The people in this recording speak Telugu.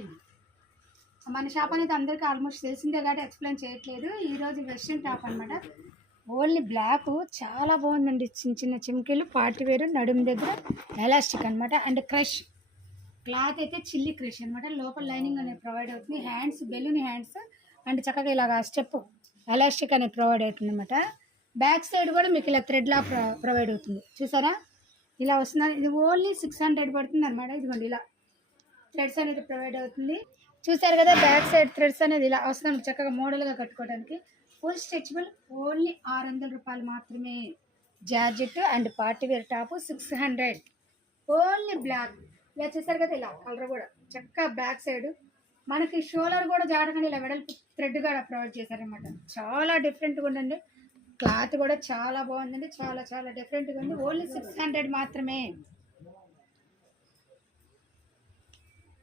అయిపోయింది. మన షాప్ అనేది అందరికీ ఆల్మోస్ట్ తెలిసిందే కాబట్టి ఎక్స్ప్లెయిన్ చేయట్లేదు. ఈరోజు వెస్ట్రన్ టాప్ అనమాట. ఓన్లీ బ్లాక్ చాలా బాగుందండి. చిన్న చిన్న చిమ్కీలు, పార్టీ వేరు, నడుము దగ్గర ఎలాస్టిక్ అనమాట. అండ్ క్రష్ క్లాత్ అయితే చిల్లీ క్రష్ అనమాట. లోపల లైనింగ్ అనేది ప్రొవైడ్ అవుతుంది. హ్యాండ్స్ బెలూన్ హ్యాండ్స్ అండ్ చక్కగా ఇలాగా స్టెప్ ఎలాస్టిక్ అనేది ప్రొవైడ్ అవుతుంది అనమాట. బ్యాక్ సైడ్ కూడా మీకు ఇలా థ్రెడ్లా ప్రొవైడ్ అవుతుంది. చూసారా ఇలా వస్తుంది. ఇది ఓన్లీ 600 పడుతుంది అనమాట. ఇదిగోండి ఇలా థ్రెడ్స్ అనేది ప్రొవైడ్ అవుతుంది. చూసారు కదా బ్యాక్ సైడ్ థ్రెడ్స్ అనేది ఇలా వస్తుంది చక్కగా మోడల్గా కట్టుకోవడానికి. ఫుల్ స్ట్రెచబుల్ ఓన్లీ 600 రూపాయలు మాత్రమే. Georgette and party wear top 600 only black. ఇలా చూసారు కదా ఇలా కలర్ కూడా చక్కగా బ్యాక్ సైడ్ మనకి షోల్డర్ కూడా జాడగానే ఇలా వెడల్పు థ్రెడ్ కూడా ప్రొవైడ్ చేశారనమాట. చాలా డిఫరెంట్గా ఉండండి. క్లాత్ కూడా చాలా బాగుందండి. చాలా చాలా డిఫరెంట్గా ఉంది. ఓన్లీ 600 మాత్రమే.